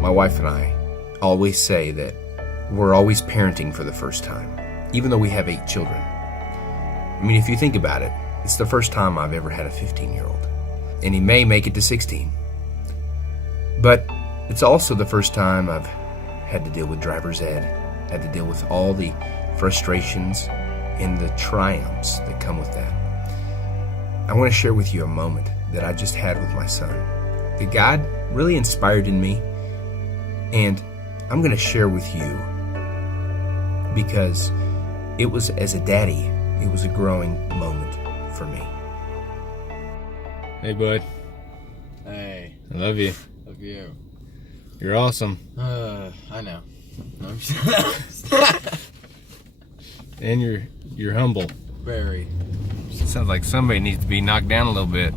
My wife and I always say that we're always parenting for the first time, even though we have 8 children. I mean, if you think about it, it's the first time I've ever had a 15-year-old, and he may make it to 16. But it's also the first time I've had to deal with driver's ed, had to deal with all the frustrations and the triumphs that come with that. I want to share with you a moment that I just had with my son that God really inspired in me, and I'm going to share with you because it was, as a daddy, it was a growing moment for me. Hey, bud. Hey. I love you. Love you. You're awesome. I know. And you're humble. Very. Sounds like somebody needs to be knocked down a little bit.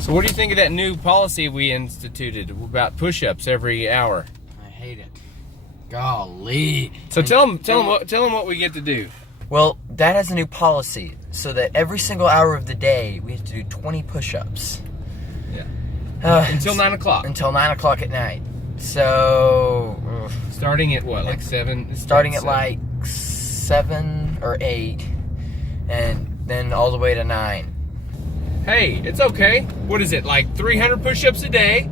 So what do you think of that new policy we instituted about push-ups every hour? I hate it. Golly. So tell them what we get to do. Well, Dad has a new policy so that every single hour of the day we have to do 20 push-ups. Yeah. Until 9 o'clock. Until 9 o'clock at night. So... Starting at what, like 7? Starting at like 7 or 8, and then all the way to 9. Hey, it's okay. What is it, like 300 push-ups a day?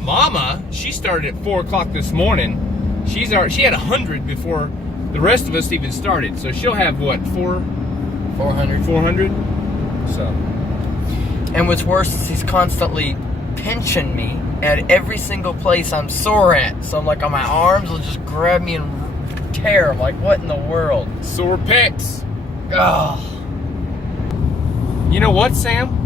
Mama, she started at 4 o'clock this morning. She had 100 before the rest of us even started. So she'll have what, 400? 400? So. And what's worse is he's constantly pinching me at every single place I'm sore at. So I'm like, on my arms, he'll just grab me and tear. I'm like, what in the world? Sore pecs. Oh. You know what, Sam?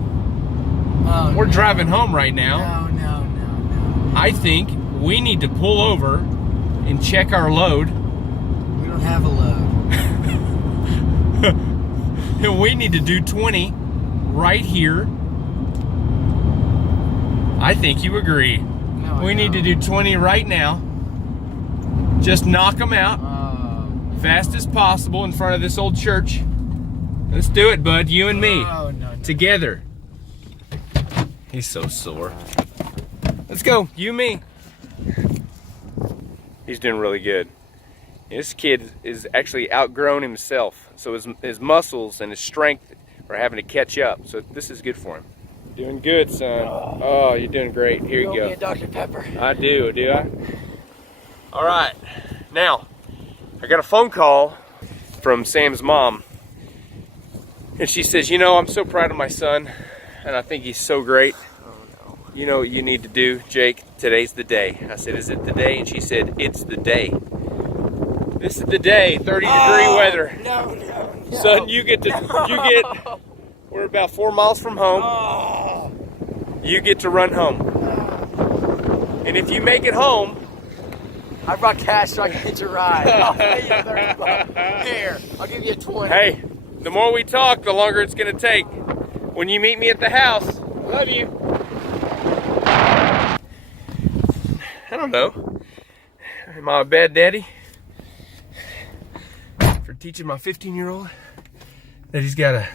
Oh, We're driving home right now. No. I think we need to pull over and check our load. We don't have a load. And we need to do 20 right here. I think you agree. No, we need to do 20 right now. Just knock them out fast as possible in front of this old church. Let's do it, bud. You and me. No. Together. He's so sore. Let's go. You and me. He's doing really good. This kid is actually outgrown himself. So his muscles and his strength are having to catch up. So this is good for him. Doing good, son. Oh, you're doing great. Here you go. Me a Dr. Pepper. I do I? All right. Now, I got a phone call from Sam's mom. And she says, you know, I'm so proud of my son, and I think he's so great. Oh, no. You know what you need to do, Jake? Today's the day. I said, is it the day? And she said, it's the day. This is the day, 30-degree weather. No. Son, we're about 4 miles from home. Oh. You get to run home. And if you make it home, I brought cash so I can hitch a ride. I'll pay you 30 bucks. Here, I'll give you 20. hey, the more we talk, the longer it's gonna take. When you meet me at the house, love you. I don't know. Am I a bad daddy for teaching my 15-year-old that he's gotta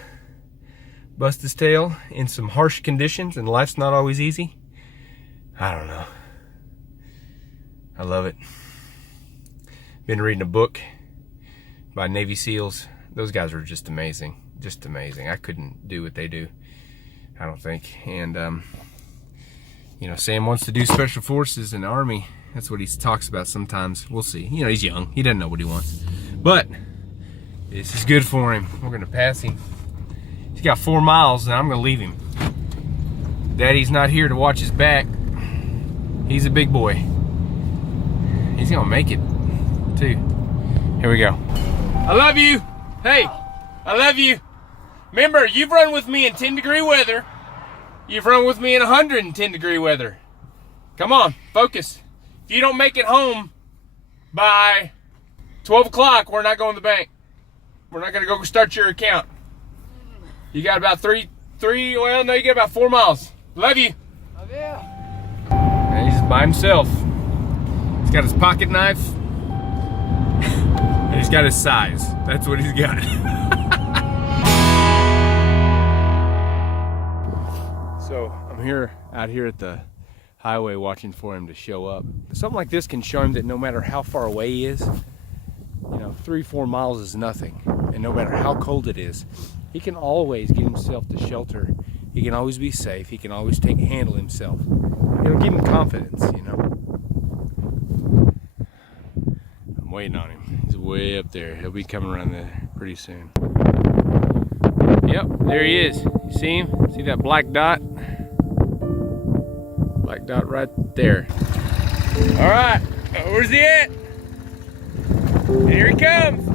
bust his tail in some harsh conditions and life's not always easy? I don't know. I love it. Been reading a book by Navy SEALs. Those guys are just amazing. Just amazing. I couldn't do what they do, I don't think. And, you know, Sam wants to do Special Forces in the Army. That's what he talks about sometimes. We'll see. You know, he's young. He doesn't know what he wants. But this is good for him. We're going to pass him. He's got 4 miles, and I'm going to leave him. Daddy's not here to watch his back. He's a big boy. He's going to make it, too. Here we go. I love you. Hey, I love you. Remember, you've run with me in 10-degree weather. You've run with me in 110-degree weather. Come on, focus. If you don't make it home by 12 o'clock, we're not going to the bank. We're not going to go start your account. You got about you got about 4 miles. Love you. Love you. And he's by himself. He's got his pocket knife. And he's got his size. That's what he's got. So I'm out here at the highway watching for him to show up. Something like this can show him that no matter how far away he is, 3-4 miles is nothing. And no matter how cold it is, he can always get himself to shelter. He can always be safe. He can always handle himself. It'll give him confidence, I'm waiting on him. He's way up there. He'll be coming around there pretty soon. Yep, there he is. You see him? See that black dot? Black dot right there. All right, where's he at? Here he comes.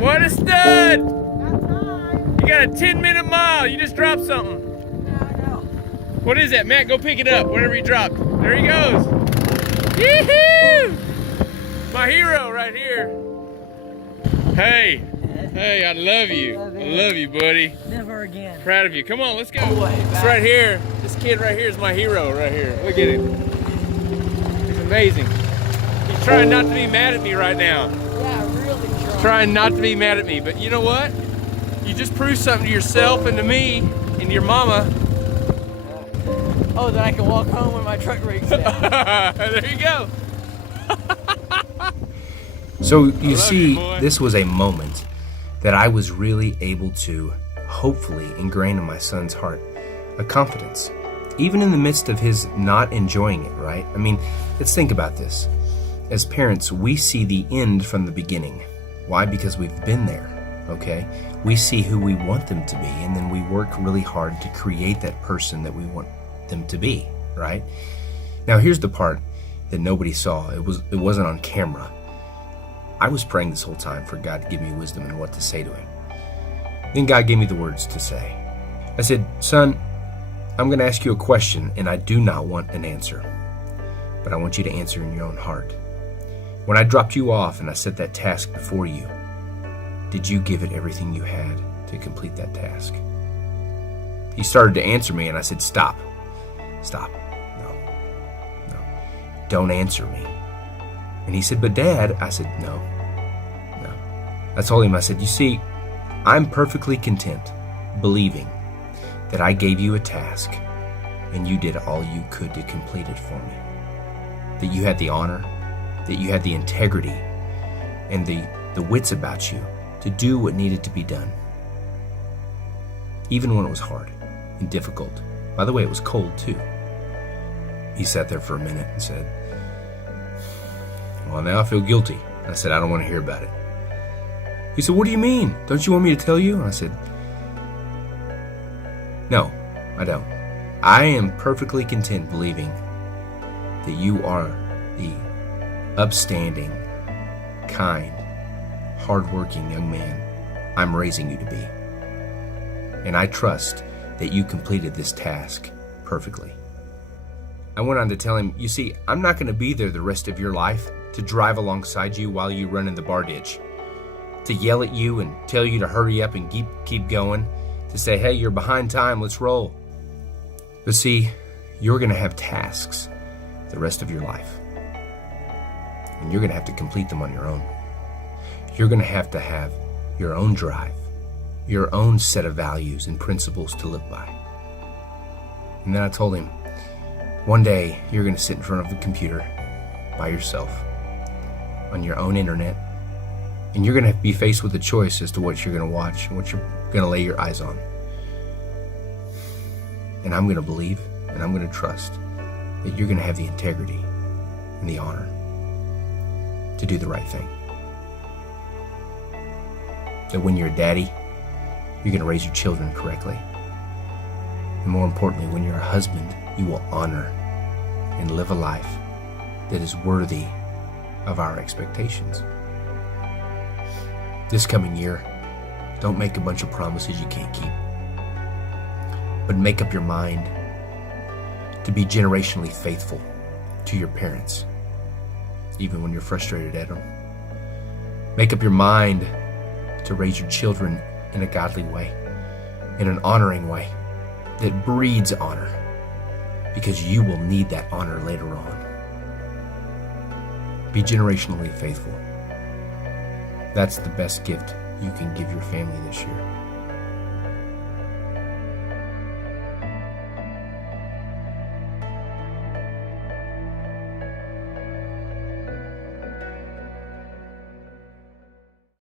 What a stud! You got a 10-minute mile. You just dropped something. What is that? Matt, go pick it up, whatever you dropped. There he goes. Yee-hoo! My hero right here. Hey, I love you. I love you, buddy. Never again. Proud of you. Come on, let's go. It's right here. This kid right here is my hero right here. Look at him. He's amazing. He's trying not to be mad at me right now. Yeah, really trying. Trying not to be mad at me, but you know what? You just proved something to yourself and to me and to your mama. Oh, then I can walk home when my truck breaks down. There you go. So you see, boy. this was a moment that I was really able to hopefully ingrain in my son's heart a confidence, even in the midst of his not enjoying it, right? I mean, let's think about this. As parents, we see the end from the beginning. Why? Because we've been there, okay? We see who we want them to be, and then we work really hard to create that person that we want them to be, right? Now, here's the part that nobody saw. It wasn't on camera. I was praying this whole time for God to give me wisdom and what to say to him. Then God gave me the words to say. I said, son, I'm going to ask you a question, and I do not want an answer, but I want you to answer in your own heart. When I dropped you off and I set that task before you, did you give it everything you had to complete that task? He started to answer me, and I said, stop. No. Don't answer me. And he said, but Dad, I said, no. I told him, I said, you see, I'm perfectly content believing that I gave you a task and you did all you could to complete it for me. That you had the honor, that you had the integrity and the wits about you to do what needed to be done. Even when it was hard and difficult. By the way, it was cold too. He sat there for a minute and said, well, now I feel guilty. I said, I don't want to hear about it. He said, what do you mean? Don't you want me to tell you? And I said, no, I don't. I am perfectly content believing that you are the upstanding, kind, hardworking young man I'm raising you to be. And I trust that you completed this task perfectly. I went on to tell him, you see, I'm not going to be there the rest of your life to drive alongside you while you run in the bar ditch, to yell at you and tell you to hurry up and keep going, to say, hey, you're behind time, let's roll. But see, you're going to have tasks the rest of your life, and you're going to have to complete them on your own. You're going to have your own drive, your own set of values and principles to live by. And then I told him, one day you're going to sit in front of the computer by yourself on your own internet, and you're going to be faced with a choice as to what you're going to watch and what you're going to lay your eyes on. And I'm going to believe and I'm going to trust that you're going to have the integrity and the honor to do the right thing. That when you're a daddy, you're going to raise your children correctly. And more importantly, when you're a husband, you will honor and live a life that is worthy of our expectations. This coming year, don't make a bunch of promises you can't keep, but make up your mind to be generationally faithful to your parents, even when you're frustrated at them. Make up your mind to raise your children in a godly way, in an honoring way that breeds honor, because you will need that honor later on. Be generationally faithful. That's the best gift you can give your family this year.